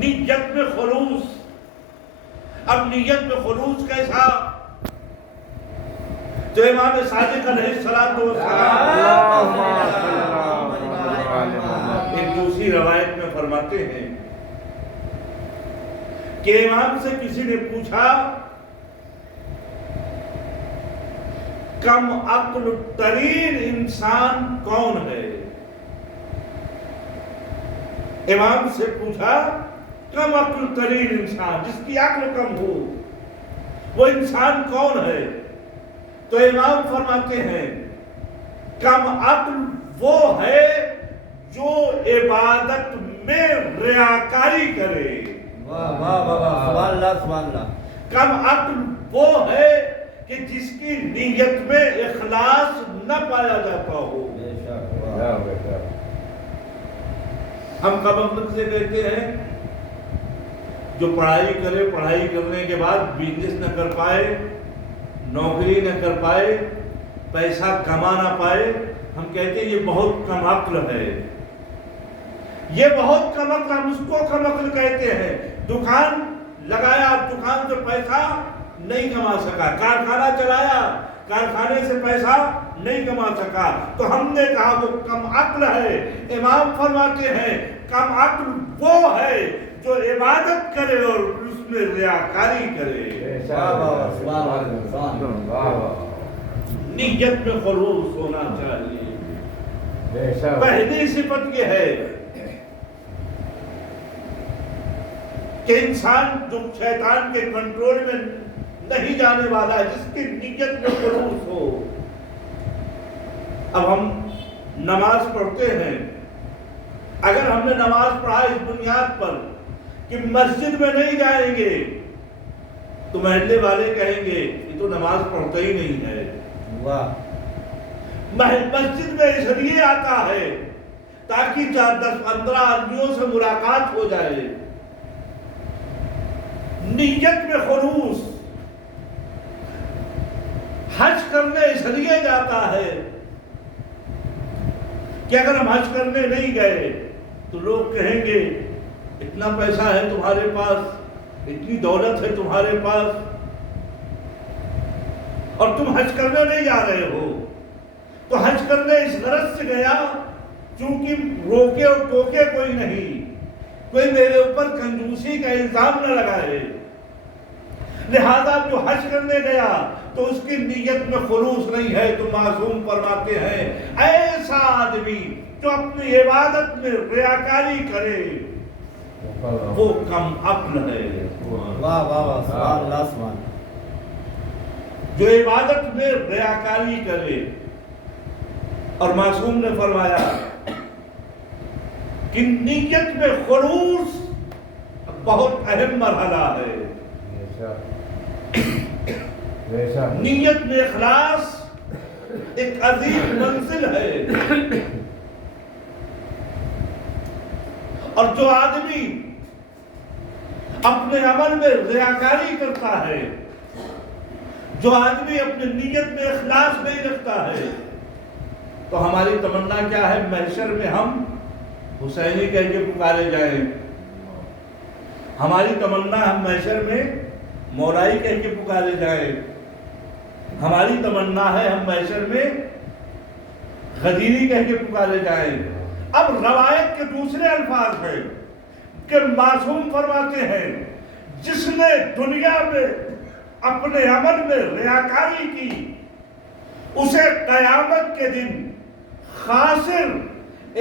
نیت میں خلوص. اب نیت میں خلوص کیسا؟ تو امام صادق علیہ السلام ایک دوسری روایت میں فرماتے ہیں کہ امام سے کسی نے پوچھا کم عقل ترین انسان کون ہے؟ امام سے پوچھا کم عقل ترین انسان، جس کی عقل کم ہو، وہ انسان کون ہے؟ تو امام فرماتے ہیں کم عقل وہ ہے جو عبادت میں ریاکاری کرے. واہ واہ واہ، سبحان اللہ سبحان اللہ. کم عقل وہ ہے کہ جس کی نیت میں اخلاص نہ پایا جاتا ہو. ہم کم عقل سے کہتے ہیں جو پڑھائی کرے، پڑھائی کرنے کے بعد بزنس نہ کر پائے، نوکری نہ کر پائے، پیسہ کما نہ پائے، ہم کہتے ہیں یہ بہت کم عقل ہے. یہ بہت کم عقل، ہم اس کو کم عقل کہتے ہیں. دکان لگایا، دکان سے پیسہ نہیں کما سکا، کارخانہ چلایا، کارخانے سے پیسہ نہیں کما سکا، تو ہم نے کہا وہ کم عقل ہے. امام فرماتے ہیں کم عقل وہ ہے جو عبادت کرے اور اس میں ریاکاری کرے. نیت میں خلوص ہونا چاہیے. پہلی صفت یہ ہے کہ انسان جو شیطان کے کنٹرول میں نہیں جانے والا ہے، جس کی نیت میں خلوص ہو. اب ہم نماز پڑھتے ہیں، اگر ہم نے نماز پڑھا اس بنیاد پر کہ مسجد میں نہیں جائیں گے تو محلے والے کہیں گے یہ تو نماز پڑھتا ہی نہیں ہے. مسجد میں اس لیے آتا ہے تاکہ 10-15 آدمیوں سے ملاقات ہو جائے. نیت میں خلوص. حج کرنے اس لیے جاتا ہے کہ اگر ہم حج کرنے نہیں گئے تو لوگ کہیں گے اتنا پیسہ ہے تمہارے پاس، اتنی دولت ہے تمہارے پاس، اور تم حج کرنے نہیں جا رہے ہو. تو حج کرنے اس غرض سے گیا چونکہ روکے اور ٹوکے کوئی نہیں، کوئی میرے اوپر کنجوسی کا الزام نہ لگائے. لہذا جو حج کرنے گیا تو اس کی نیت میں خلوص نہیں ہے. تو معصوم فرماتے ہیں ایسا آدمی جو اپنی عبادت میں ریاکاری کرے وہ کم عقل ہے. واہ واہ واہ، سبحان اللہ سبحان. جو عبادت میں ریاکاری کرے. اور معصوم نے فرمایا کہ نیت میں خلوص بہت اہم مرحلہ ہے. نیت میں اخلاص ایک عظیم منزل ہے. اور جو آدمی اپنے عمل میں ریاکاری کرتا ہے، جو آدمی اپنے نیت میں اخلاص نہیں رکھتا ہے، تو ہماری تمنا کیا ہے؟ محشر میں ہم حسینی کہہ کے پکارے جائیں. ہماری تمنا ہم محشر میں مولائی کہہ کے پکارے جائیں. ہماری تمنا ہے ہم محشر میں غدیری کہہ کے پکارے جائیں. اب روایت کے دوسرے الفاظ ہیں کہ معصوم فرماتے ہیں جس نے دنیا میں اپنے عمل میں ریاکاری کی اسے قیامت کے دن خاسر،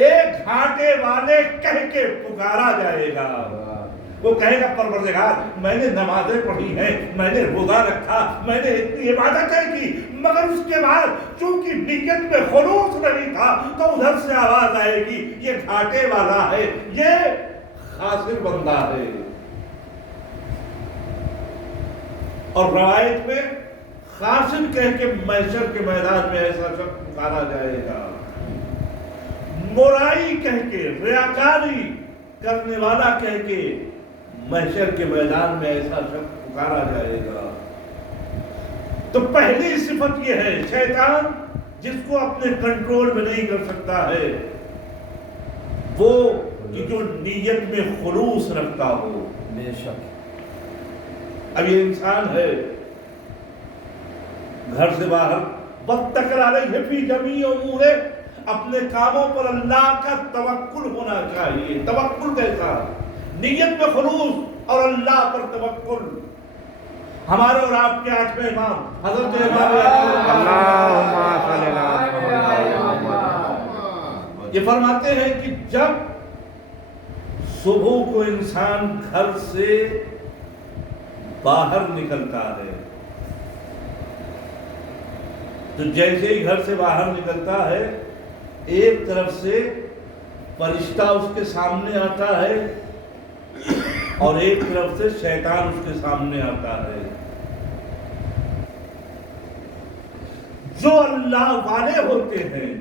ایک گھاٹے والے کہہ کے پکارا جائے گا. وہ کہے گا پروردگار میں نے نمازیں پڑھی ہیں، میں نے روزہ رکھا، میں نے اتنی عبادتیں کی، مگر اس کے بعد چونکہ نیت میں خلوص نہیں تھا تو ادھر سے آواز آئے گی یہ گھاٹے والا ہے، یہ خاسر بندہ ہے. اور روایت میں خاسر کہہ کے محشر کے میدان میں ایسا شخص پکارا جائے گا. مولائی کہہ کے، ریاکاری کرنے والا کہہ کے محشر کے میدان میں ایسا شخص پکارا جائے گا. تو پہلی صفت یہ ہے شیطان جس کو اپنے کنٹرول میں نہیں کر سکتا ہے وہ کہ جو نیت میں خلوص رکھتا ہو. بے شک. اب یہ انسان ہے گھر سے باہر واتقل علیہ فی جمیع امورہ، اپنے کاموں پر اللہ کا توکل ہونا چاہیے. توکل کیسا؟ نیت میں خلوص اور اللہ پر توکل. ہمارے اور آپ کے 8ویں امام حضرت امام یہ فرماتے ہیں کہ جب صبح کو انسان گھر سے باہر نکلتا ہے تو جیسے ہی گھر سے باہر نکلتا ہے ایک طرف سے فرشتہ اس کے سامنے آتا ہے اور ایک طرف سے شیطان اس کے سامنے آتا ہے. جو اللہ والے ہوتے ہیں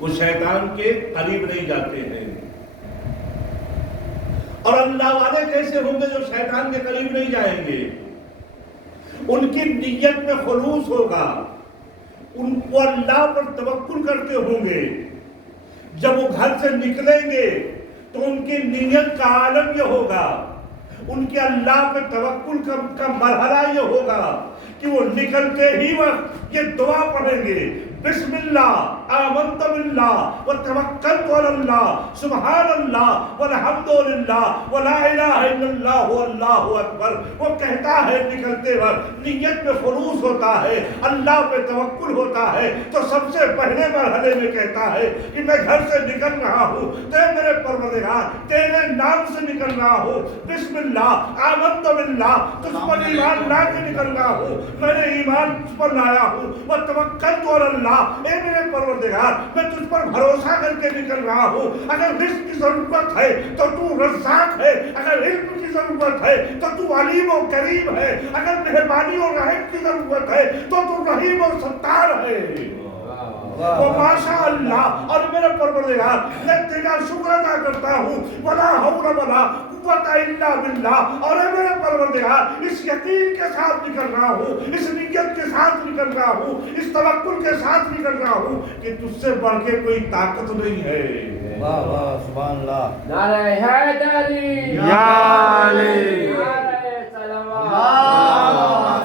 وہ شیطان کے قریب نہیں جاتے ہیں. اور اللہ والے کیسے ہوں گے جو شیطان کے قریب نہیں جائیں گے؟ ان کی نیت میں خلوص ہوگا، ان کو اللہ پر توکل کرتے ہوں گے. جب وہ گھر سے نکلیں گے تو ان کی نیت کا عالم یہ ہوگا، ان کے اللہ پہ توکل کا مرحلہ یہ ہوگا کہ وہ نکلتے ہی وقت یہ دعا پڑھیں گے، بسم اللہ آمنت باللہ وتوکلت علی اللہ سبحان اللہ والحمد للہ ولا الہ الا اللہ واللہ اکبر. وہ کہتا ہے نکلتے وقت نیت میں خلوص ہوتا ہے، اللہ پہ توکل ہوتا ہے تو سب سے پہلے مرحلے میں کہتا ہے کہ میں گھر سے نکل رہا ہوں تو میرے پروردگار تیرے نام سے نکل رہا ہوں، بسم اللہ آمنت باللہ تجھ پر ایمان لا کے نکل رہا ہوں، میں نے ایمان تجھ پر لایا ہوں، وتوکلت علی اللہ اے میرے پروردگار میں تجھ پر بھروسہ کر کے نکل رہا ہوں. اگر رزق کی ضرورت ہے تو تو رزاق ہے، اگر علم کی ضرورت ہے تو تو علیم و کریم ہے، اگر مہربانی اور رحم کی ضرورت ہے تو تو رحیم اور ستار ہے. وہ ماشاء اللہ. اور میرے پروردگار میں تیرا شکر ادا کرتا ہوں، ولا حول ولا قوت الا باللہ. اور اے میرے پروردگار اس یقین کے ساتھ نکل رہا ہوں، اس نیت کے ساتھ نکل رہا ہوں، اس توکل کے ساتھ نکل رہا ہوں کہ تجھ سے بڑھ کے کوئی طاقت نہیں ہے. واہ واہ سبحان اللہ. نعرہ حیدری یا علی. نعرہ صلوات.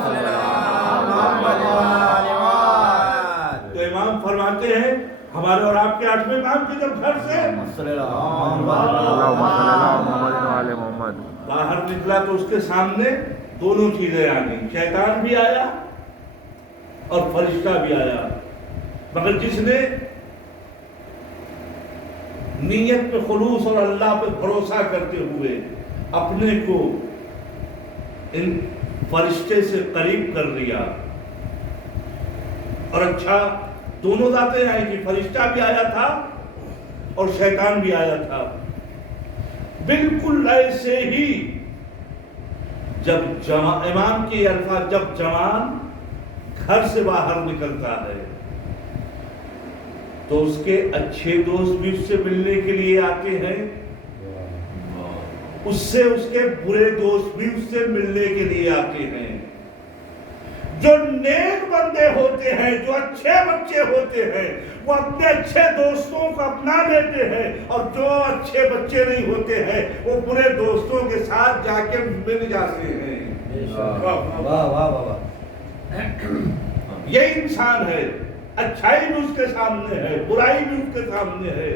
تو امام فرماتے ہیں ہمارے اور آپ کے 8ویں امام کے جب گھر سے باہر نکلا تو اس کے سامنے دونوں چیزیں آ گئی، شیطان بھی آیا اور فرشتہ بھی آیا. مگر جس نے نیت پہ خلوص اور اللہ پہ بھروسہ کرتے ہوئے اپنے کو ان فرشتے سے قریب کر لیا، اور اچھا دونوں ذاتیں آئی تھی، فرشتہ بھی آیا تھا اور شیطان بھی آیا تھا. بالکل ایسے ہی جب امام کے الفاظ جب جوان گھر سے باہر نکلتا ہے تو اس کے اچھے دوست بھی اس سے ملنے کے لیے آتے ہیں، اس کے برے دوست بھی اس سے ملنے کے لیے آتے ہیں. جو نیک بندے ہوتے ہیں، جو اچھے بچے ہوتے ہیں، وہ اپنے اچھے دوستوں کو اپنا لیتے ہیں، اور جو اچھے بچے نہیں ہوتے ہیں وہ برے دوستوں کے ساتھ جا کے مل جاتے ہیں. واہ واہ واہ. یہ انسان ہے، اچھائی بھی اس کے سامنے ہے، برائی بھی اس کے سامنے ہے.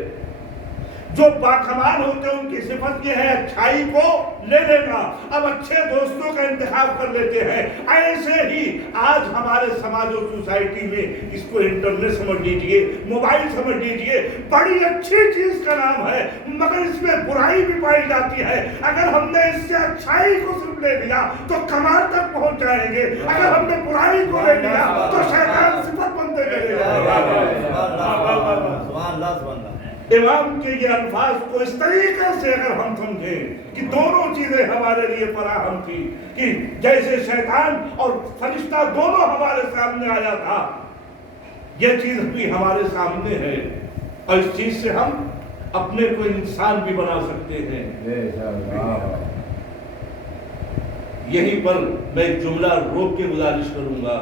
جو باکمال ہوتے ہیں ان کی صفت یہ ہے اچھائی کو لے لینا، اب اچھے دوستوں کا انتخاب کر لیتے ہیں. ایسے ہی آج ہمارے سماج اور سوسائٹی میں اس کو انٹرنیٹ سمجھ لیجئے، موبائل سمجھ لیجئے، بڑی اچھی چیز کا نام ہے مگر اس میں برائی بھی پائی جاتی ہے. اگر ہم نے اس سے اچھائی کو صرف لے لیا تو کمال تک پہنچ جائیں گے، اگر ہم نے برائی کو لے لیا تو شیطان صفت بنتے چلے جائیں. امام کے یہ الفاظ کو اس طریقے سے اگر ہم سمجھیں کہ دونوں چیزیں ہمارے لیے فراہم تھی، کہ جیسے شیطان اور فرشتہ دونوں ہمارے سامنے آیا تھا، یہ چیز بھی ہمارے سامنے ہے، اور اس چیز سے ہم اپنے کو انسان بھی بنا سکتے ہیں. یہیں پر میں ایک جملہ روک کے گزارش کروں گا.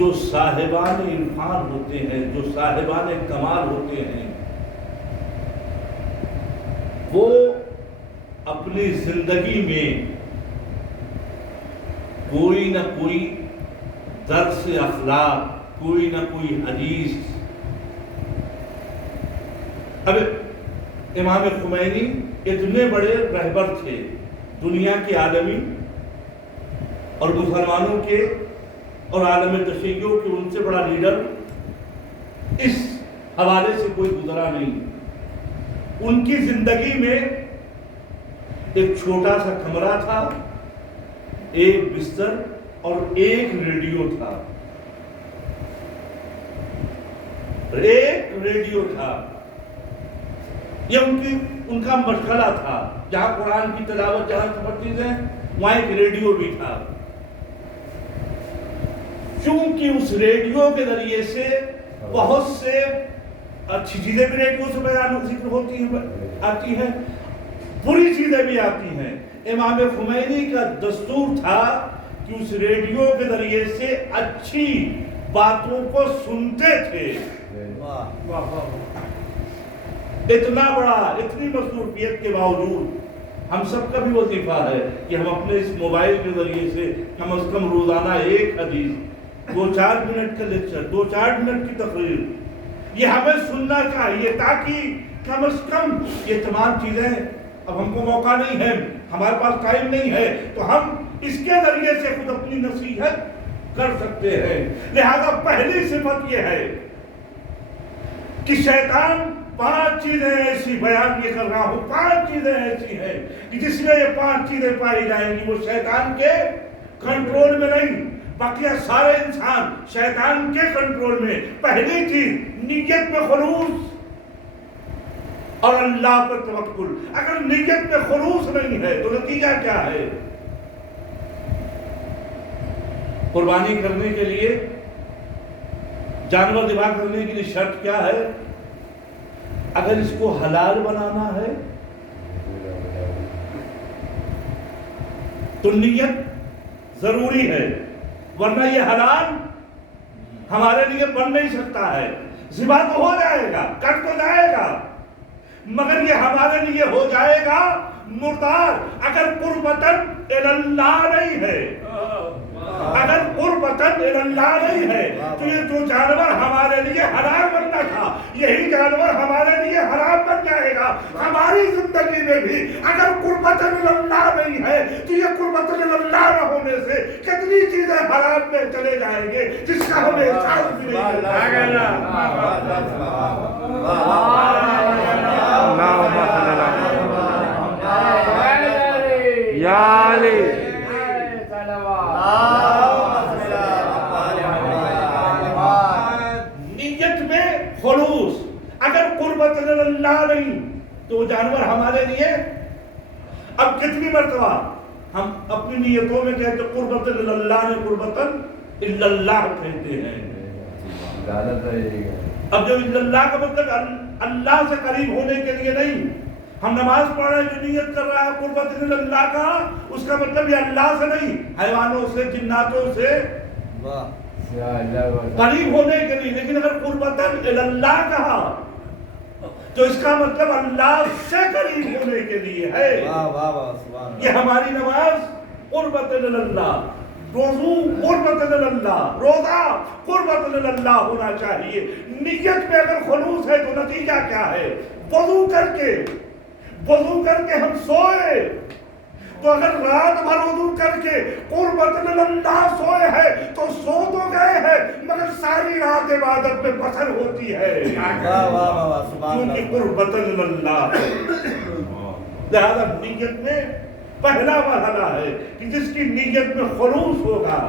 جو صاحبان عرفان ہوتے ہیں، جو صاحبان کمال ہوتے ہیں، وہ اپنی زندگی میں کوئی نہ کوئی درس اخلاق، کوئی نہ کوئی حدیث. اب امام خمینی اتنے بڑے رہبر تھے دنیا کے عالمی اور مسلمانوں کے اور عالم تشیعوں کے، ان سے بڑا لیڈر اس حوالے سے کوئی گزرا نہیں. ان کی زندگی میں ایک چھوٹا سا کمرہ تھا، ایک بستر اور ایک ریڈیو تھا. ایک ریڈیو تھا. یہ ان کا مشغلہ تھا. جہاں قرآن کی تلاوت، جہاں سب چیزیں، وہاں ایک ریڈیو بھی تھا. چونکہ اس ریڈیو کے ذریعے سے بہت سے اچھی چیزیں بھی ریڈیو سے بیان ذکر ہوتی ہیں، آتی ہیں، بری چیزیں بھی آتی ہیں. امام خمینی کا دستور تھا کہ اس ریڈیو کے ذریعے سے اچھی باتوں کو سنتے تھے. اتنا بڑا، اتنی مصروفیت کے باوجود ہم سب کا بھی وظیفہ ہے کہ ہم اپنے اس موبائل کے ذریعے سے کم از کم روزانہ ایک حدیث، 2-4 منٹ کا لیکچر، 2-4 منٹ کی تقریر، یہ ہمیں سننا چاہیے، تاکہ کم از کم یہ تمام چیزیں، اب ہم کو موقع نہیں ہے، ہمارے پاس ٹائم نہیں ہے، تو ہم اس کے ذریعے سے خود اپنی نصیحت کر سکتے ہیں. لہذا پہلی صفت یہ ہے کہ شیطان 5 چیزیں ایسی بیان یہ کر رہا ہوں، 5 چیزیں ایسی ہیں کہ جس میں یہ 5 چیزیں پائی جائیں گی وہ شیطان کے کنٹرول میں نہیں، باقی سارے انسان شیطان کے کنٹرول میں. پہلی چیز نیت میں خلوص اور اللہ پر توکل. اگر نیت میں خلوص نہیں ہے تو نتیجہ کیا ہے؟ قربانی کرنے کے لیے، جانور ذبح کرنے کے لیے شرط کیا ہے؟ اگر اس کو حلال بنانا ہے تو نیت ضروری ہے، ورنہ یہ حلال ہمارے لیے بن نہیں سکتا ہے. ذبح تو ہو جائے گا، کٹ تو جائے گا، مگر یہ ہمارے لیے ہو جائے گا مردار اگر قربتاً اللہ نہیں ہے. اگر قربتاً اللہ نہیں ہے تو یہ جو جانور ہمارے لیے حرام بننا تھا، یہی جانور ہمارے لیے حرام بن جائے گا. ہماری زندگی میں بھی اگر قربتاً اللہ نہیں ہے تو یہ قربتاً اللہ نہ ہونے سے کتنی چیزیں حرام میں چلے جائیں گے جس کا ہمیں احساس بھی نہیں نیت میں خلوص. اگر قربت اللہ نہیں تو وہ جانور ہمارے لیے، اب کتنی مرتبہ ہم اپنی نیتوں میں کہتے قربت اللہ نے قربت اللہ کہتے ہیں. اب جو اللہ کا مطلب اللہ سے قریب ہونے کے لیے نہیں. ہم نماز پڑھ رہے ہیں، جو نیت کر رہا ہے قربت اللہ کا، اس کا مطلب یہ اللہ سے نہیں، حیوانوں سے، جناتوں سے قریب ہونے کے لیے. لیکن اگر قربت اللہ کہا تو اس کا مطلب اللہ سے قریب ہونے کے لیے ہے. یہ ہماری نماز قربت اللہ، وضو قربت اللہ، روزہ قربت اللہ ہونا چاہیے. نیت میں اگر خلوص ہے تو نتیجہ کیا ہے؟ وضو کر کے ہم سوئے تو اگر رات بھر وضو کر کے قربت اللہ سوئے ہیں تو سو تو گئے ہیں مگر ساری رات عبادت میں بسر ہوتی ہے، کیونکہ قربت اللہ. لہذا نیت میں پہلا مرحلہ ہے کہ جس کی نیت میں خلوص ہوگا،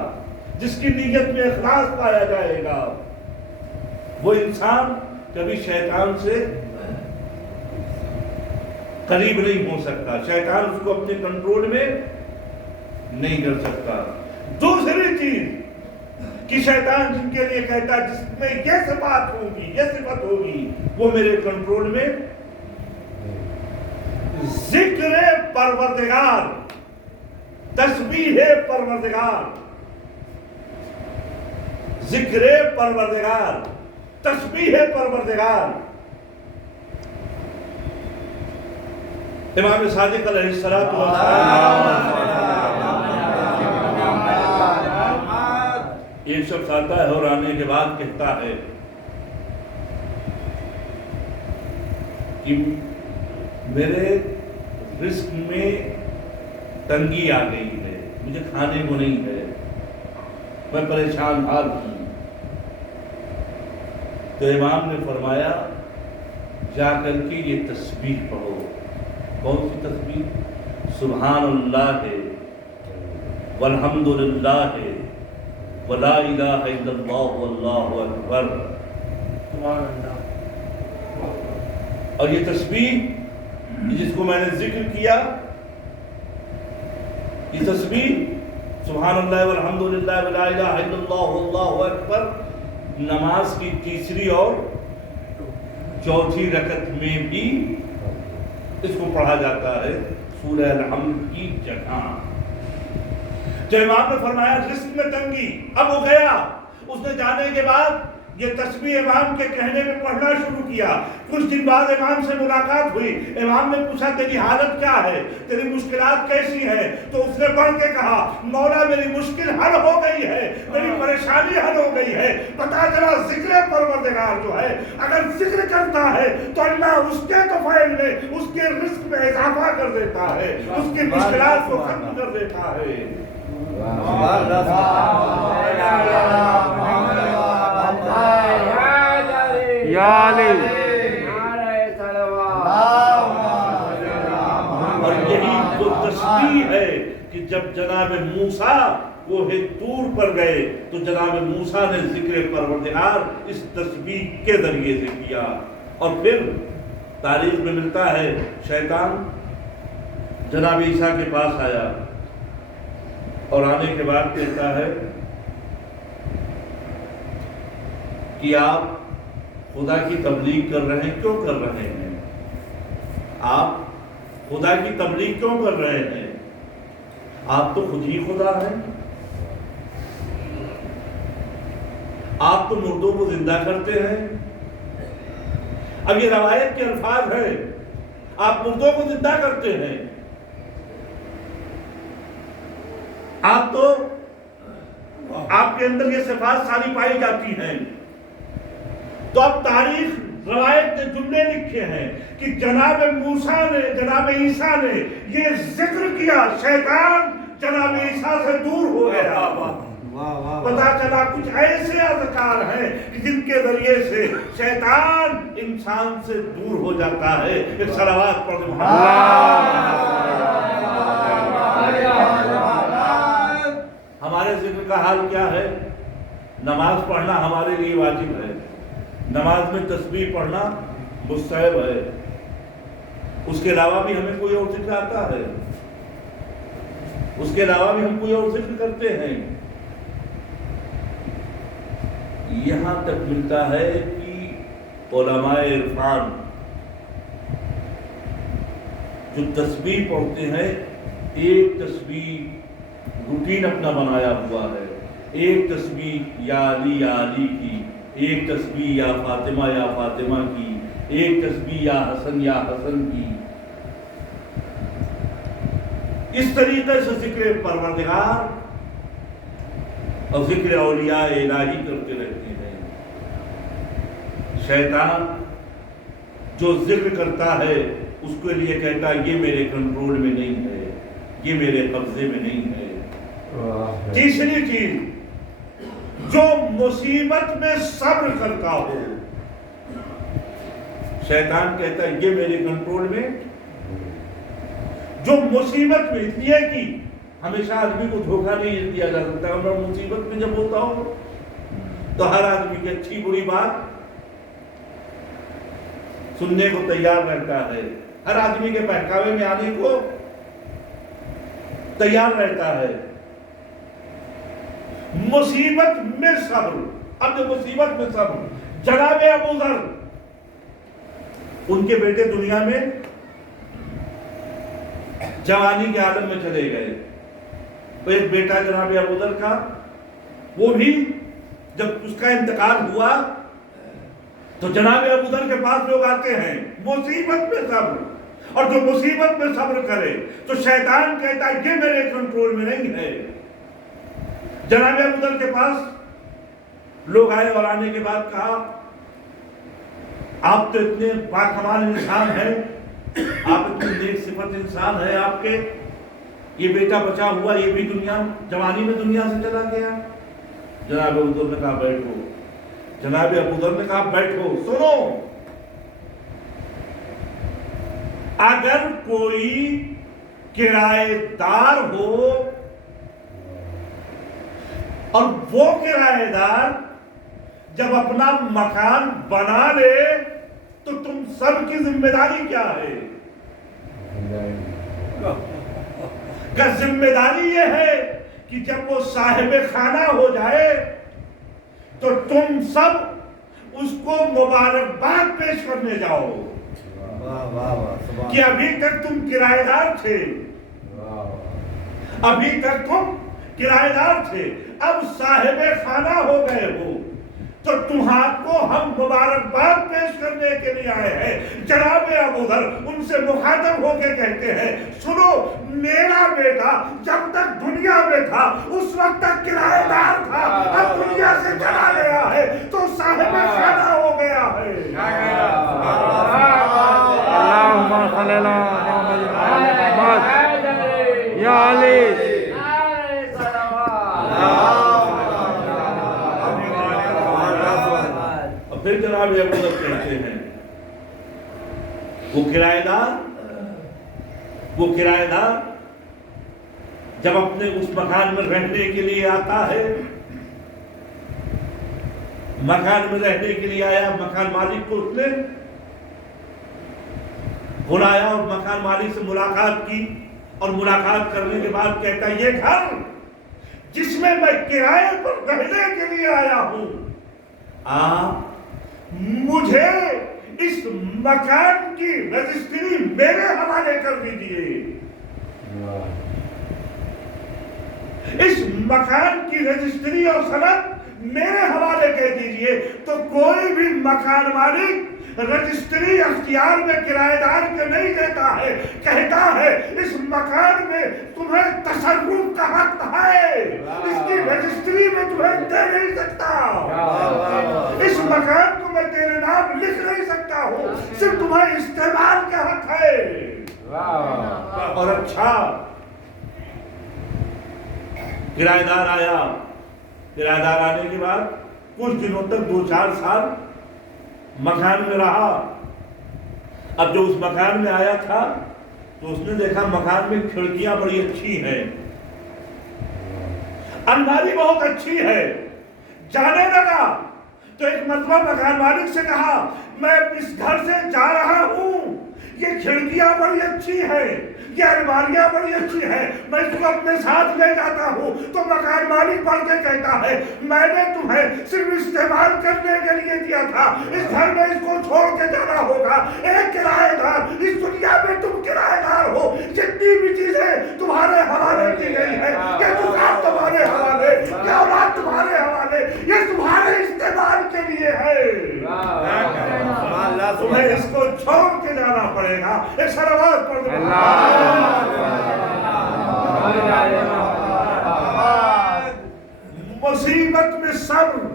جس کی نیت میں اخلاص پایا جائے گا، وہ انسان کبھی شیطان سے قریب نہیں ہو سکتا، شیطان اس کو اپنے کنٹرول میں نہیں کر سکتا. دوسری چیز کہ شیطان جن کے لیے کہتا ہے جس میں یہ صفات ہوگی، یہ صفت ہوگی، وہ میرے کنٹرول میں. ذکر پروردگار، تسبیح پروردگار. ذکر پروردگار، تسبیح پروردگار۔ امام صادق علیہ السلام ایک شخص آتا ہے اور آنے کے بعد کہتا ہے کہ میرے رزق میں تنگی آ گئی ہے، مجھے کھانے کو نہیں ہے، میں پریشان حال ہوں۔ تو امام نے فرمایا جا کر کے یہ تسبیح پڑھو۔ کون سی تسبیح؟ سبحان اللہ ہے، والحمد للہ ہے، ولا الہ الا اللہ واللہ اکبر۔ اور یہ تسبیح جس کو میں نے ذکر کیا، یہ تسبیح سبحان اللہ والحمد للہ ولا الہ الا اللہ واللہ اکبر نماز کی تیسری اور چوتھی رکعت میں بھی اس کو پڑھا جاتا ہے، سورہ الحمد کی جگہ۔ تو امام نے فرمایا رزق میں تنگی، اب ہو گیا۔ اس نے جانے کے بعد یہ تسبیح امام کے کہنے میں پڑھنا شروع کیا۔ کچھ دن بعد امام سے ملاقات ہوئی، امام نے پوچھا تیری حالت کیا ہے، تیری مشکلات کیسی ہیں؟ تو اس نے پڑھ کے کہا مولا میری مشکل حل ہو گئی ہے، میری پریشانی حل ہو گئی ہے۔ پتہ چلا ذکر پروردگار جو ہے اگر ذکر کرتا ہے تو اللہ اس کے طفیل میں اس کے رزق میں اضافہ کر دیتا ہے، اس کی مشکلات کو ختم کر دیتا ہے۔ یا علی اور یہی وہ تسبیح ہے کہ جب جناب موسیٰ کوہ طور پر گئے تو جناب موسیٰ نے ذکر پروردگار اس تسبیح کے ذریعے سے کیا۔ اور پھر تاریخ میں ملتا ہے شیطان جناب عیسیٰ کے پاس آیا اور آنے کے بعد کہتا ہے کہ آپ خدا کی تبلیغ کر رہے ہیں، کیوں کر رہے ہیں؟ آپ خدا کی تبلیغ کیوں کر رہے ہیں؟ آپ تو خود ہی خدا ہیں، آپ تو مردوں کو زندہ کرتے ہیں۔ اب یہ روایت کے الفاظ ہیں، آپ مردوں کو زندہ کرتے ہیں، آپ تو آپ کے اندر یہ صفات ساری پائی جاتی ہیں۔ تو اب تاریخ روایت نے جملے لکھے ہیں کہ جناب موسیٰ نے، جناب عیسیٰ نے یہ ذکر کیا، شیطان جناب عیسیٰ سے دور ہو گیا۔ پتا چلا کچھ ایسے اذکار ہیں جن کے ذریعے سے شیطان انسان سے دور ہو جاتا ہے۔ ایک صلوات پڑھ ہمارے ذکر کا حال کیا ہے؟ نماز پڑھنا ہمارے لیے واجب ہے، نماز میں تسبیح پڑھنا مستحب ہے، اس کے علاوہ بھی ہمیں کوئی اور ذکر آتا ہے، اس کے علاوہ بھی ہم کوئی اور ذکر کرتے ہیں۔ یہاں تک ملتا ہے کہ علماء عرفان جو تسبیح پڑھتے ہیں، ایک تسبیح روٹین اپنا بنایا ہوا ہے، ایک تسبیح یا علی کی، ایک تسبیح یا فاطمہ کی، ایک تسبیح یا حسن کی۔ اس طریقے سے ذکر پروردگار اور ذکر اولیاء الہی کرتے رہتے ہیں۔ شیطان جو ذکر کرتا ہے اس کے لیے کہتا ہے یہ میرے کنٹرول میں نہیں ہے، یہ میرے قبضے میں نہیں ہے۔ تیسری چیز، جو مصیبت میں صبر کرتا ہو، شیطان کہتا ہے یہ میرے کنٹرول میں، جو مصیبت میں، اس لیے کہ ہمیشہ آدمی کو دھوکہ نہیں دیا جا سکتا، اور مصیبت میں جب ہوتا ہو تو ہر آدمی کی اچھی بری بات سننے کو تیار رہتا ہے، ہر آدمی کے بہکاوے میں آنے کو تیار رہتا ہے۔ مصیبت میں صبر، اب جو مصیبت میں صبر، جناب ابو ذر ان کے بیٹے دنیا میں جوانی کے عالم میں چلے گئے، تو ایک بیٹا جناب ابو ذر کا وہ بھی جب اس کا انتقال ہوا تو جناب ابوذر کے پاس لوگ آتے ہیں مصیبت میں صبر، اور جو مصیبت میں صبر کرے تو شیطان کہتا ہے یہ میرے کنٹرول میں نہیں ہے۔ جناب ابوذر کے پاس لوگ آئے اور آنے کے بعد کہا آپ تو اتنے باکمال انسان ہیں، آپ اتنے نیک صفت انسان ہیں، آپ کے یہ بیٹا بچا ہوا یہ بھی جوانی میں دنیا سے چلا گیا۔ جناب ابوذر نے کہا بیٹھو، جناب ابوذر نے کہا بیٹھو، سنو، اگر کوئی کرایہ دار ہو اور وہ کرایہ دار جب اپنا مکان بنا لے تو تم سب کی ذمہ داری کیا ہے؟ کہ ذمہ داری یہ ہے کہ جب وہ صاحب خانہ ہو جائے تو تم سب اس کو مبارکباد پیش کرنے جاؤ کہ ابھی تک تم کرایہ دار تھے، ابھی تک تم کرایہ دار تھے، اب صاحب خانہ ہو گئے ہو تو تمہارے کو ہم مبارکباد پیش کرنے کے لیے آئے ہیں۔ جناب ابوذر ان سے مخاطب ہو کے کہتے ہیں سنو، میرا بیٹا جب تک دنیا میں تھا اس وقت تک کرایہ دار تھا، اب دنیا سے چلا گیا ہے تو صاحب خانہ ہو گیا ہے۔ اللہم صلی اللہ علیہ وسلم یا علی۔ پھر جناب ابوذر کہتے ہیں وہ کرایہ دار جب اپنے اس مکان میں رہنے کے لیے آتا ہے، مکان میں رہنے کے لیے آیا، مکان مالک کو اس نے بلایا اور مکان مالک سے ملاقات کی، اور ملاقات کرنے کے بعد کہتا ہے یہ گھر جس میں میں کرائے پر رہنے کے لیے آیا ہوں، آپ مجھے اس مکان کی رجسٹری میرے حوالے کر دیجئے، اس مکان کی رجسٹری اور سند میرے حوالے کر دیجئے۔ تو کوئی بھی مکان مالک رجسٹری اختیار میں کرایہ دار کے نہیں دیتا ہے، کہتا ہے اس مکان میں تمہیں تصرف کا حق ہے، اس کی رجسٹری میں تمہیں دے نہیں سکتا، اس مکان کو میں تیرے نام لکھ نہیں سکتا ہوں، صرف تمہیں استعمال کا حق ہے۔ اور اچھا کرایہ دار آیا، کرایہ دار آنے کے بعد کچھ دنوں تک 2-4 سال مکان میں رہا۔ اب جو اس مکان میں آیا تھا تو اس نے دیکھا مکان میں کھڑکیاں بڑی اچھی ہیں، الماری بہت اچھی ہے، جانے لگا تو ایک مرتبہ مکان مالک سے کہا میں اس گھر سے جا رہا ہوں، یہ کھڑکیاں بڑی اچھی ہیں، یہ الماریاں بڑی اچھی ہیں، میں اس کو اپنے ساتھ لے جاتا ہوں۔ تو مکان مالک پڑھ کے کہتا ہے میں نے تمہیں صرف استعمال کرنے کے لیے دیا تھا، اس گھر میں اس کو چھوڑ کے جانا ہوگا۔ ایک کرایہ دار، اس دنیا میں تم کرایہ دار ہو، جتنی بھی چیزیں تمہارے حوالے کی گئی ہے، یہ دکان تمہارے حوالے، یہ اولاد تمہارے حوالے، یہ تمہارے استعمال کے لیے ہے، تمہیں اس کو چھوڑ کے جانا پڑے گا۔ ایک صلوات پڑھ دو۔ مصیبت میں صبر،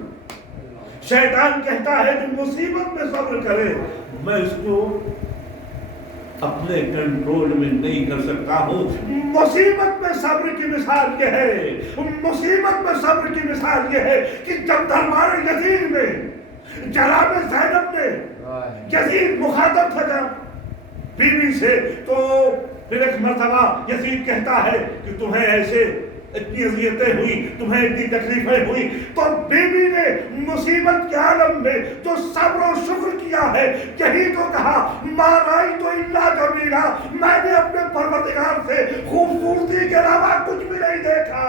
شیطان کہتا ہے جو مصیبت میں صبر کرے میں اس کو اپنے کنٹرول میں نہیں کر سکتا ہوں۔ مصیبت میں صبر کی مثال یہ ہے، مصیبت میں صبر کی مثال یہ ہے کہ جب دربار یزید میں جناب زینب نے، یزید مخاطب تھا جب بیوی سے، تو پھر ایک مرتبہ یزید کہتا ہے کہ تمہیں ایسے اتنی اذیتیں ہوئی، تمہیں اتنی تکلیفیں ہوئی، تو بیوی نے مصیبت کے عالم میں جو صبر و شکر کیا ہے، یہی تو کہا ما رأیت الا جمیلا، میں نے اپنے پروردگار سے خوبصورتی کے علاوہ کچھ بھی نہیں دیکھا۔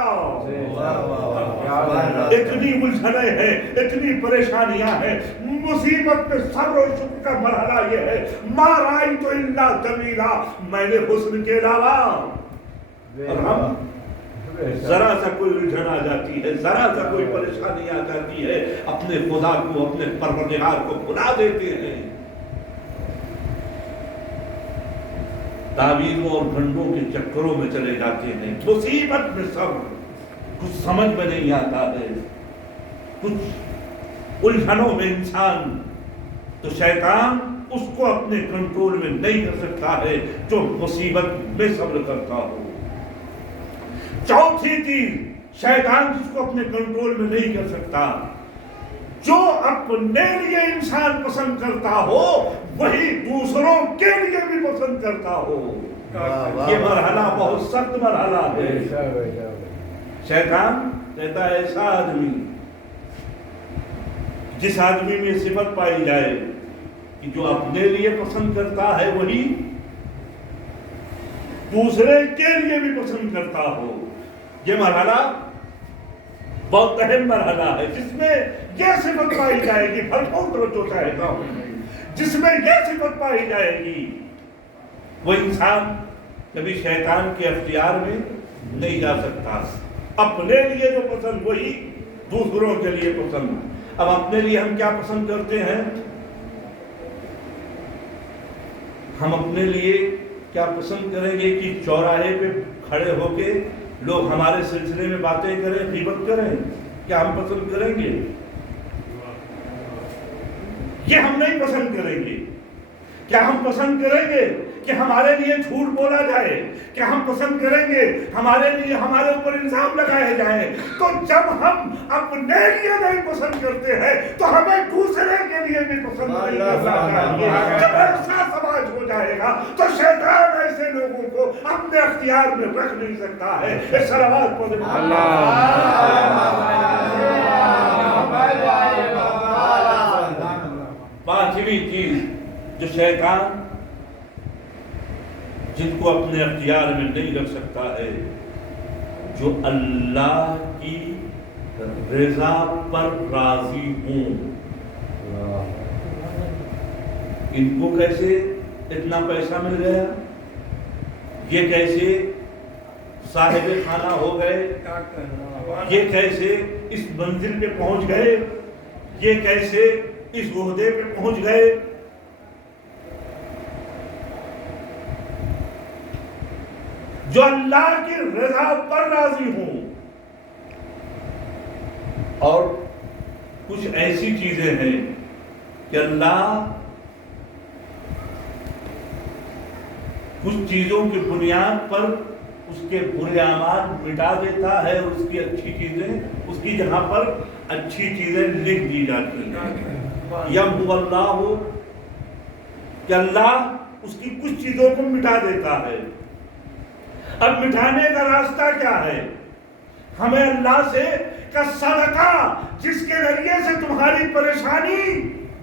اتنی الجھنیں ہیں، اتنی پریشانیاں ہیں، مصیبت میں صبر و شکر کا مرحلہ یہ ہے ما رأیت الا جمیلا، میں نے حسن کے علاوہ، اور ذرا سا کوئی الجھن آ جاتی ہے، ذرا سا کوئی پریشانی آ جاتی ہے، اپنے خدا کو، اپنے پروردگار کو بھلا دیتے ہیں، تعویذوں اور گھنٹوں کے چکروں میں چلے جاتے ہیں، مصیبت میں صبر، کچھ سمجھ میں نہیں آتا ہے، کچھ الجھنوں میں انسان، تو شیطان اس کو اپنے کنٹرول میں نہیں کر سکتا ہے جو مصیبت میں صبر کرتا ہو۔ چوتھی چیز شیطان جس کو اپنے کنٹرول میں نہیں کر سکتا، جو اپنے لیے انسان پسند کرتا ہو وہی دوسروں کے لیے بھی پسند کرتا ہو۔ یہ مرحلہ بہت سخت مرحلہ ہے۔ شیطان کہتا ہے ایسا آدمی جس آدمی میں صفت پائی جائے کہ جو اپنے لیے پسند کرتا ہے وہی دوسرے کے لیے بھی پسند کرتا ہو، یہ مرحلہ بہت اہم مرحلہ ہے، جس میں یہ صفت پائی جائے گی، بھرپور توجہ چاہتا ہوں، جس میں یہ صفت پائی جائے گی وہ انسان کبھی شیطان کے اختیار میں نہیں جا سکتا۔ اپنے لیے جو پسند وہی دوسروں کے لیے پسند۔ اب اپنے لیے ہم کیا پسند کرتے ہیں؟ ہم اپنے لیے کیا پسند کریں گے کہ چوراہے پہ کھڑے ہو کے لوگ ہمارے سلسلے میں باتیں کریں، غیبت کریں؟ کیا ہم پسند کریں گے؟ یہ ہم نہیں پسند کریں گے۔ کیا ہم پسند کریں گے کہ ہمارے لیے جھوٹ بولا جائے؟ کیا ہم پسند کریں گے ہمارے لیے ہمارے اوپر الزام لگائے جائیں؟ تو جب ہم اپنے لیے نہیں پسند کرتے ہیں تو ہمیں دوسرے کے لیے بھی پسند نہیں کرنا چاہیے۔ جب ایسا سماج ہو جائے گا تو شیطان ایسے لوگوں کو اپنے اختیار میں رکھ نہیں سکتا ہے۔ اس صلوات پڑھ پانچویں چیز جو شیطان جن کو اپنے اختیار میں نہیں رکھ سکتا ہے، جو اللہ کی رضا پر راضی ہوں۔ ان کو کیسے اتنا پیسہ مل گیا؟ یہ کیسے صاحب خانہ ہو گئے؟ یہ کیسے اس منزل پہ پہنچ گئے؟ یہ کیسے اس عہدے پہ پہنچ گئے؟ جو اللہ کی رضا پر راضی ہوں۔ اور کچھ ایسی چیزیں ہیں کہ اللہ کچھ چیزوں کی بنیاد پر اس کے برے اعمال مٹا دیتا ہے اور اس کی اچھی چیزیں، اس کی جگہ پر اچھی چیزیں لکھ دی جاتی ہیں۔ یمحو اللہ، کہ اللہ اس کی کچھ چیزوں کو مٹا دیتا ہے۔ اب مٹانے کا راستہ کیا ہے؟ ہمیں اللہ سے کا صدقہ جس کے ذریعے سے تمہاری پریشانی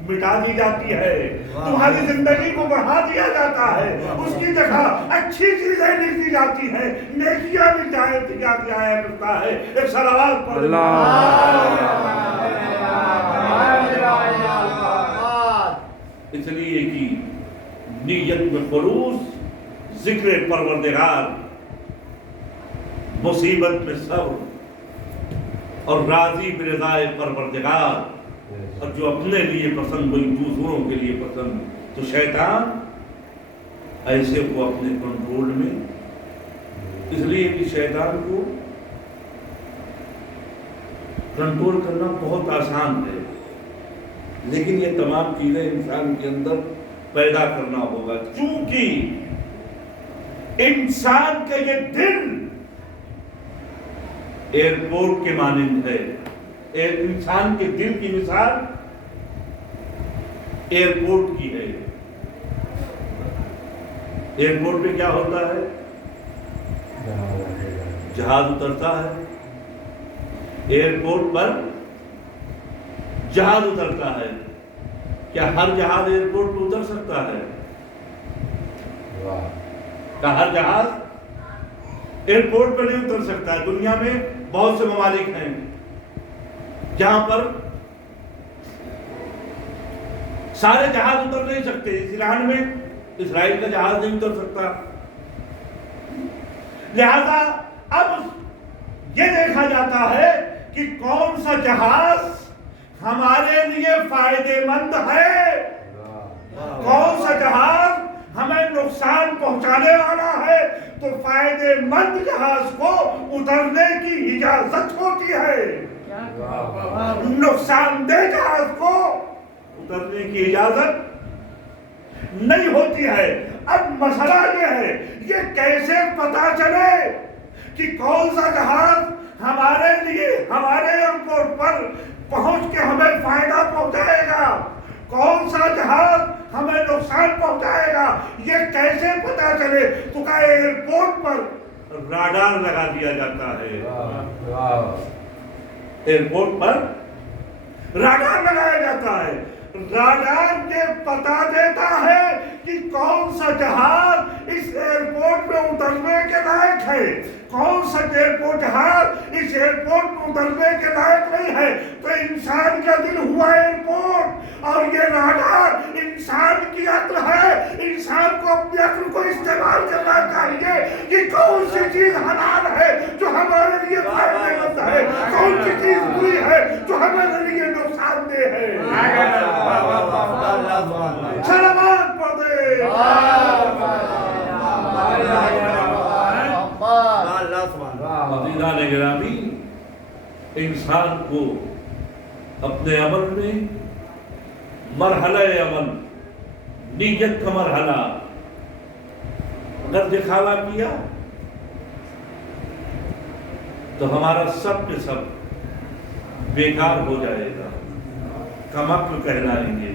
مٹا دی جاتی ہے، تمہاری زندگی کو بڑھا دیا جاتا ہے، اس کی جگہ اچھی چیزیں لکھ دی جاتی ہیں، نیکیاں بھی جایا کرتا ہے۔ ایک صلوات پڑھ اس لیے کہ نیت میں خلوص، ذکر پروردگار، مصیبت میں صبر اور راضی برضائے پروردگار، اور جو اپنے لیے پسند وہی دوسروں کے لیے پسند۔ تو شیطان ایسے کو اپنے کنٹرول میں، اس لیے کہ شیطان کو کنٹرول کرنا بہت آسان ہے، لیکن یہ تمام چیزیں انسان کے اندر پیدا کرنا ہوگا، چونکہ انسان کا یہ دل ایئرپورٹ کے مانند ہے۔ انسان کے دل کی مثال ایئرپورٹ کی ہے۔ ایئرپورٹ پہ کیا ہوتا ہے؟ جہاز اترتا ہے، ایئرپورٹ پر جہاز اترتا ہے۔ کیا ہر جہاز ایئرپورٹ پہ اتر سکتا ہے؟ کیا ہر جہاز ایئرپورٹ پہ نہیں اتر سکتا؟ دنیا میں بہت سے ممالک ہیں جہاں پر سارے جہاز اتر نہیں سکتے۔ ایران میں اسرائیل کا جہاز نہیں اتر سکتا، لہذا اب یہ دیکھا جاتا ہے کہ کون سا جہاز ہمارے لیے فائدے مند ہے، کون سا جہاز ہمیں نقصان پہنچانے والا ہے، تو فائدے مند جہاز کو اترنے کی اجازت ہوتی ہے، نقصان دہ جہاز کو اترنے کی اجازت نہیں ہوتی ہے۔ اب مسئلہ یہ ہے، یہ کیسے پتا چلے کہ کون سا جہاز ہمارے لیے ہمارے ایئرپورٹ پر پہنچ کے ہمیں فائدہ پہنچائے گا، کون سا جہاز ہمیں نقصان پہنچائے گا، یہ کیسے پتا چلے؟ تو کہا ایئرپورٹ پر راڈار لگا دیا جاتا ہے، ایئرپورٹ پر راڈار لگایا جاتا ہے، راڈار یہ پتا دیتا ہے کہ کون سا جہاز اس ایئرپورٹ میں اترنے کے لائق ہے، کون سا جہاز اس ایئرپورٹ میں اترنے کے لائق نہیں ہے۔ تو انسان کا دل ہوا ایئرپورٹ، اور یہ راڈار انسان کی عقل ہے، انسان کو اپنی عقل کو استعمال کرنا چاہیے کہ کون سی چیز حلال ہے جو ہمارے لیے فائدے مند ہے، کون سی چیز بری ہے جو ہمارے لیے نقصان دہ ہے۔ سلامات پڑھے عزیزان گرامی، انسان کو اپنے عمل میں مرحلہ عمل، نیت کا مرحلہ اگر دکھاوا کیا تو ہمارا سب کے سب بیکار ہو جائے گا، کمعقل کہلائیں گے،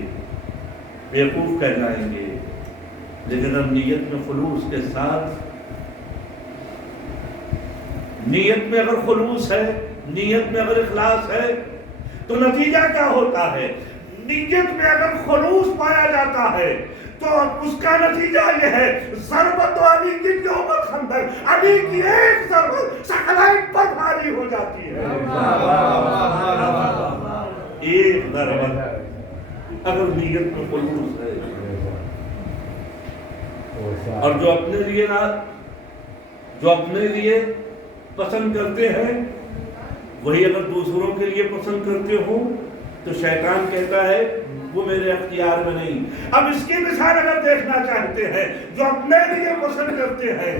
بیوقوف کہلائیں گے۔ لیکن ہم نیت میں خلوص کے ساتھ، نیت میں اگر خلوص ہے، نیت میں اگر اخلاص ہے تو نتیجہ کیا ہوتا ہے؟ نیت میں اگر خلوص پایا جاتا ہے تو اس کا نتیجہ یہ ہے، ضربت علی کی یوم الخندق، علی کی ایک ضربت ثقلین پر بھاری ہو جاتی ہے۔ ایک ضربت اگر نیت میں خلوص ہے، اور جو اپنے لیے پسند کرتے ہیں وہی اگر دوسروں کے لیے پسند کرتے ہو تو شیطان کہتا ہے وہ میرے اختیار میں نہیں۔ اب اس کی مثال اگر دیکھنا چاہتے ہیں، جو اپنے لیے پسند کرتے ہیں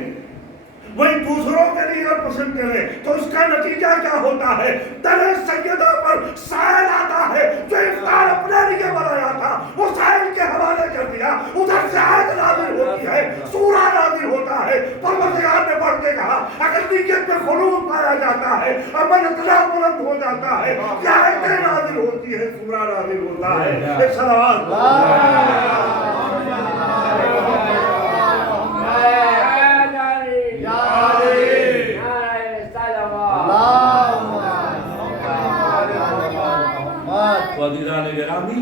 وہی دوسروں کے لیے اگر پسند کریں تو اس کا نتیجہ کیا ہوتا ہے؟ در سیدہ پر سائل آتا ہے، جو افطار اپنے لیے بنایا تھا وہ سائل کے حوالے کر دیا، ادھر سے آیت نازل ہوتی ہے، سورہ نازل ہوتا ہے، پروردگار نے پڑھ کے کہا اگر نیت میں خلوص پایا جاتا ہے، عمل اتنا بلند ہو جاتا ہے کہ آیتیں نازل ہوتی ہے، سورہ نازل ہوتا ہے۔ ایک صلوات عزیزان گرامی،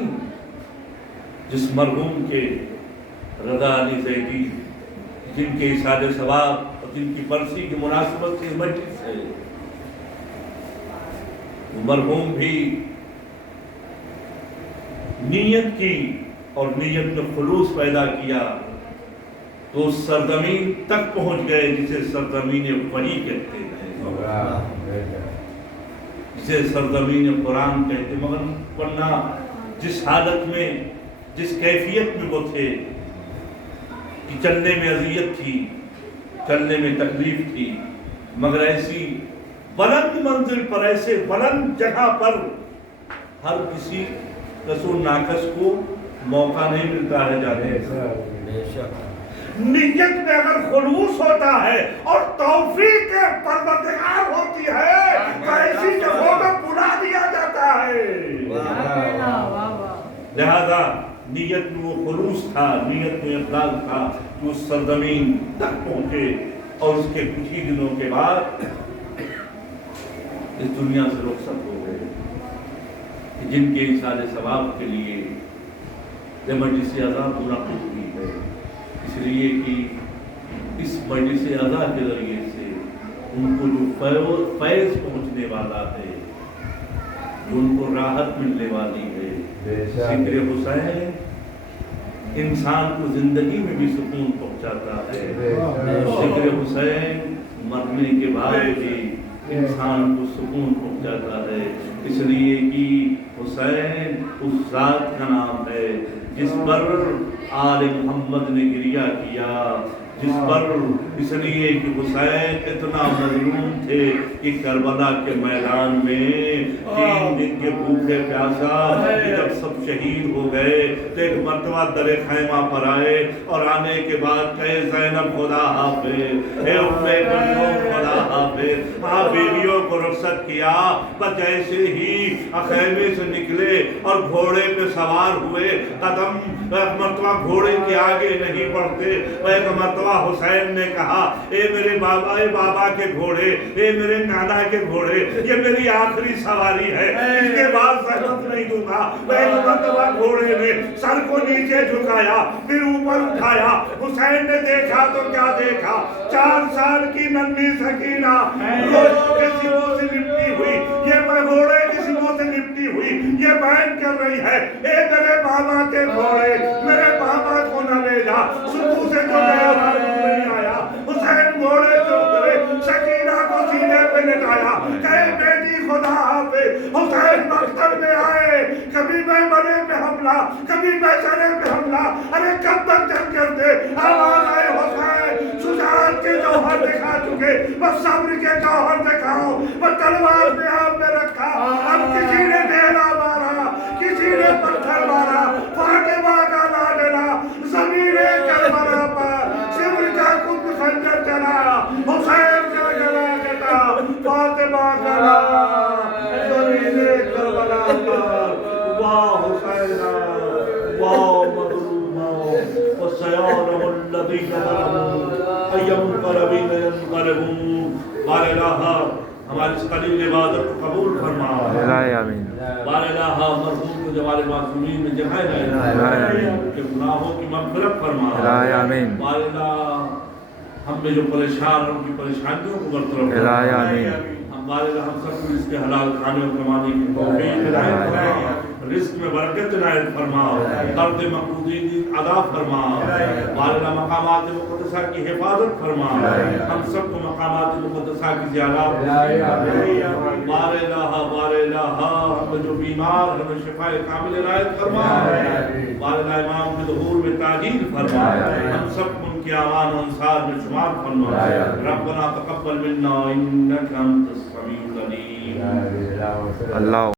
جس مرحوم کے رضا علی زیدی جن کے احسان ثواب اور جن کی برسی کی مناسبت سے مجلس ہے، مرحوم بھی نیت کی اور نیت میں خلوص پیدا کیا تو اس سرزمین تک پہنچ گئے جسے سرزمین وحی کہتے ہیں، جسے سرزمین قرآن کہتے ہیں۔ مگر ورنہ جس حالت میں، جس کیفیت میں وہ تھے کہ چلنے میں اذیت تھی، چلنے میں تکلیف تھی، مگر ایسی بلند منزل پر، ایسے بلند جگہ پر ہر کسی قصور ناقص کو موقع نہیں ملتا ہے جانے کا۔ نیت میں اگر خلوص ہوتا ہے اور توفیق پروردگار ہوتی ہے تو ایسی جگہوں میں بلا دیا جاتا ہے۔ لہذا نیت میں وہ خلوص تھا، نیت میں اخلاص تھا کہ اس سرزمین تک پہنچے، اور اس کے کچھ ہی دنوں کے بعد اس دنیا سے رخصت ہو گئے، جن کے ایصال ثواب کے لیے یہ مجلس عزا منعقد ہوئی ہے، اس لیے کہ اس مجلس عزا کے ذریعے سے ان کو جو فیض پہنچنے والا ہے، جو ان کو راحت ملنے والی ہے، ذکر حسین انسان کو زندگی میں بھی سکون پہنچاتا ہے، ذکر حسین مرنے کے بعد بھی انسان کو سکون پہنچاتا ہے، اس لیے کہ حسین اس ذات کا نام ہے جس پر آل محمد نے گریہ کیا، جس پر اس لیے کہ حسین اتنا مظلوم تھے کہ کربلا کے میدان میں 3 دن کے بھوکے پیاسا جب سب شہید ہو گئے تو ایک مرتبہ در خیمہ پر آئے اور آنے کے بعد کہے زینب خدا حافظ، اے ام کلثوم خدا حافظ۔ آپ بیویوں کو رخصت کیا، بس جیسے ہی خیمے سے نکلے اور گھوڑے پہ سوار ہوئے، قدم مرتبہ گھوڑے کے آگے نہیں بڑھتے، ایک مرتبہ حسین نے کہا اے میرے بابا، اے بابا کے گھوڑے، اے میرے نانا کے گھوڑے، یہ میری آخری سواری ہے، اس کے بعد زحمت نہیں دوں گا۔ ایک مرتبہ گھوڑے نے سر کو نیچے جھکایا، پھر اوپر اٹھایا، حسین نے دیکھا تو کیا دیکھا، 4 سال کی ننھی سکینہ روز کے سموں سے لپٹی ہوئی، یہ گھوڑے کی سموں سے لپٹی ہوئی، یہ بیان کر رہی ہے اے میرے بابا کے گھوڑے، میرے بابا کو نہ لے جا، سکو سے جو نیا نہیں آیا۔ حسین گھوڑے سے اترے، سکینہ کو سینے پہ لٹایا، کہے بیٹی خدا حافظ۔ حسین مقتل میں آئے، کبھی میں مرے پہ حملہ، کبھی میں چلے پہ حملہ، ارے کب تک جنگ کرتے؟ آواز آئے حسین شجاعت کے جوہر دکھا چکے، بس صبر کے جوہر دکھاؤ، بس تلوار میں آپ نے رکھا، اب کسی نے ڈیلا مارا، کسی نے پتھر مارا، فاطمہ کا لاڈلا زمین کربلا پر شمر کا کت خنجر چلا، حسین کا گلا کٹا، فاطمہ کا نام زمین کربلا پر۔ واہ حسینا واہ مظلوما وسيعلم الذين ظلموا أي منقلب ينقلبون۔ بار الہ ہماری اس قلیل عبادت کو قبول فرما، آمین۔ بار الہ مرحوم کو جوار معصومین میں جگہ لائے، کہ گناہوں کی مغفرت فرما، آمین۔ بار الہ ہم میں جو پریشان ہیں ان کی پریشانیوں کو برطرف فرما، بار الہ ہم سب کو اس کے حلال کھانے اور کمانے کی توفیق عنایت فرما، رزق میں برکت عنایت فرما، قرض مقبوضین ادا فرما، بار الہ مقامات مقدسہ کی حفاظت فرما، ہم سب کو مقامات مقدسہ کی زیارت، بار الہ ہم جو بیمار ہمیں شفاء کامل عنایت فرما، بار الہ امام کے ظہور میں تاجیل فرما، ہم سب کو ان کی آوان و انصار میں شمار فرما۔ ربنا تقبل منا انک انت السمیع العلیم۔ اللہ